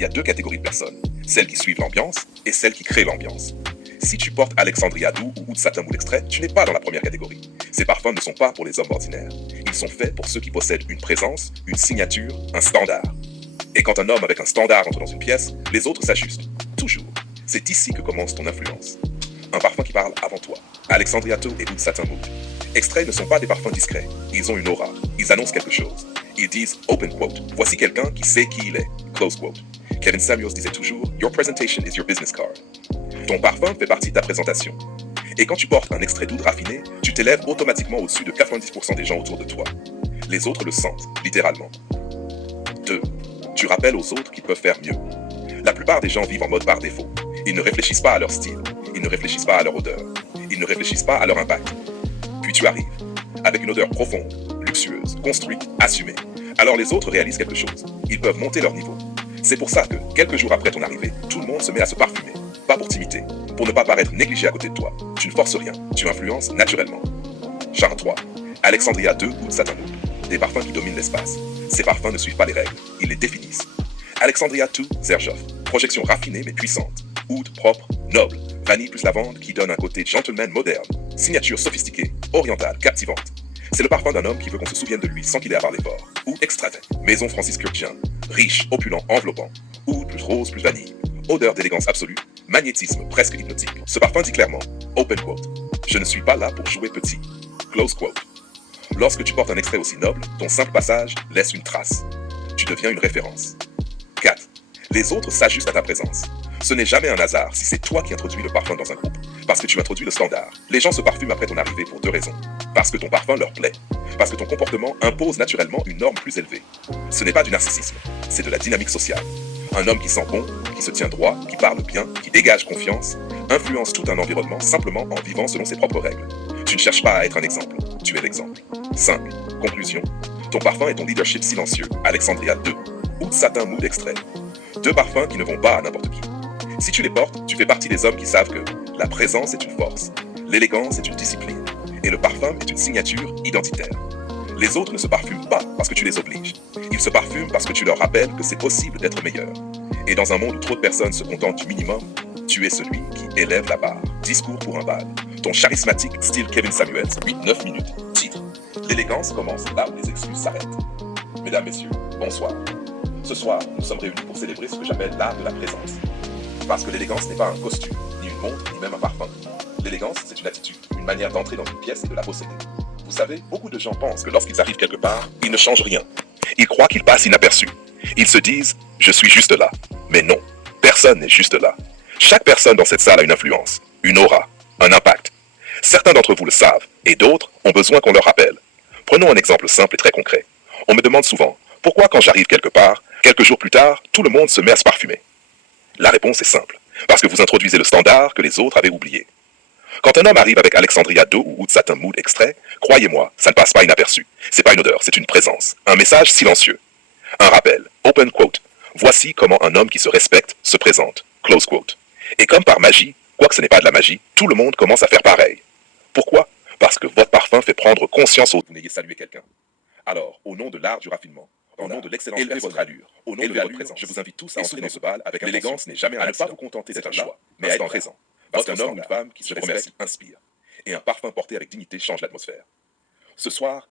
y a deux catégories de personnes, celles qui suivent l'ambiance et celles qui créent l'ambiance. Si tu portes Alexandria Doux ou Oud Satin Mood Extrait, tu n'es pas dans la première catégorie. Ces parfums ne sont pas pour les hommes ordinaires. Ils sont faits pour ceux qui possèdent une présence, une signature, un standard. Et quand un homme avec un standard entre dans une pièce, les autres s'ajustent. Toujours. C'est ici que commence ton influence. Un parfum qui parle avant toi. Alexandria Doux et Oud Satin Mood. Extraits ne sont pas des parfums discrets. Ils ont une aura. Ils annoncent quelque chose. Ils disent open quote. Voici quelqu'un qui sait qui il est. Close quote. Kevin Samuels disait toujours your presentation is your business card. Ton parfum fait partie de ta présentation. Et quand tu portes un extrait d'oud raffiné, tu t'élèves automatiquement au-dessus de 90% des gens autour de toi. Les autres le sentent, littéralement. 2. Tu rappelles aux autres qu'ils peuvent faire mieux. La plupart des gens vivent en mode par défaut. Ils ne réfléchissent pas à leur style. Ils ne réfléchissent pas à leur odeur. Ils ne réfléchissent pas à leur impact. Puis tu arrives, avec une odeur profonde, luxueuse, construite, assumée. Alors les autres réalisent quelque chose. Ils peuvent monter leur niveau. C'est pour ça que, quelques jours après ton arrivée, tout le monde se met à se parfumer. Pas pour t'imiter, pour ne pas paraître négligé à côté de toi. Tu ne forces rien, tu influences naturellement. Charme 3. Alexandria 2 ou Satin Mood. Des parfums qui dominent l'espace. Ces parfums ne suivent pas les règles, ils les définissent. Alexandria 2, Zerjoff. Projection raffinée mais puissante. Oud propre, noble. Vanille plus lavande qui donne un côté gentleman moderne. Signature sophistiquée, orientale, captivante. C'est le parfum d'un homme qui veut qu'on se souvienne de lui sans qu'il ait à parler fort. Oud extravagant. Maison Francis Kurkdjian. Riche, opulent, enveloppant. Oud plus rose plus vanille. Odeur d'élégance absolue. Magnétisme presque hypnotique. Ce parfum dit clairement, open quote, je ne suis pas là pour jouer petit. Close quote. Lorsque tu portes un extrait aussi noble, ton simple passage laisse une trace. Tu deviens une référence. 4. Les autres s'ajustent à ta présence. Ce n'est jamais un hasard si c'est toi qui introduis le parfum dans un groupe. Parce que tu introduis le standard. Les gens se parfument après ton arrivée pour deux raisons. Parce que ton parfum leur plaît. Parce que ton comportement impose naturellement une norme plus élevée. Ce n'est pas du narcissisme, c'est de la dynamique sociale. Un homme qui sent bon, qui se tient droit, qui parle bien, qui dégage confiance, influence tout un environnement simplement en vivant selon ses propres règles. Tu ne cherches pas à être un exemple, tu es l'exemple. 5. Conclusion. Ton parfum est ton leadership silencieux, Alexandria 2, Oud Satin Mood Extrait. Deux parfums qui ne vont pas à n'importe qui. Si tu les portes, tu fais partie des hommes qui savent que la présence est une force, l'élégance est une discipline, et le parfum est une signature identitaire. Les autres ne se parfument pas parce que tu les obliges. Ils se parfument parce que tu leur rappelles que c'est possible d'être meilleur. Et dans un monde où trop de personnes se contentent du minimum, tu es celui qui élève la barre. Discours pour un bal. Ton charismatique style Kevin Samuels, 8-9 minutes. Titre. L'élégance commence là où les excuses s'arrêtent. Mesdames, messieurs, bonsoir. Ce soir, nous sommes réunis pour célébrer ce que j'appelle l'art de la présence. Parce que l'élégance n'est pas un costume, ni une montre, ni même un parfum. L'élégance, c'est une attitude, une manière d'entrer dans une pièce et de la posséder. Vous savez, beaucoup de gens pensent que lorsqu'ils arrivent quelque part, ils ne changent rien. Ils croient qu'ils passent inaperçus. Ils se disent « je suis juste là ». Mais non, personne n'est juste là. Chaque personne dans cette salle a une influence, une aura, un impact. Certains d'entre vous le savent, et d'autres ont besoin qu'on leur rappelle. Prenons un exemple simple et très concret. On me demande souvent « pourquoi quand j'arrive quelque part, quelques jours plus tard, tout le monde se met à se parfumer ?» La réponse est simple. Parce que vous introduisez le standard que les autres avaient oublié. Quand un homme arrive avec Alexandria 2 ou Oud Satin Mood Extrait, croyez-moi, ça ne passe pas inaperçu. C'est pas une odeur, c'est une présence. Un message silencieux. Un rappel. Open quote. Voici comment un homme qui se respecte se présente. Close quote. Et comme par magie, quoique ce n'est pas de la magie, tout le monde commence à faire pareil. Pourquoi? Parce que votre parfum fait prendre conscience aux... Vous n'ayez salué quelqu'un. Alors, au nom de l'art du raffinement, au nom de l'excellence de votre allure, au nom de votre présence, je vous invite tous à entrer dans ce bal avec l'élégance n'est jamais un accident. À ne pas vous contenter d'être un choix, mais à être présent. Parce qu'un homme ou une femme qui se respecte inspire. Et un parfum porté avec dignité change l'atmosphère. Ce soir,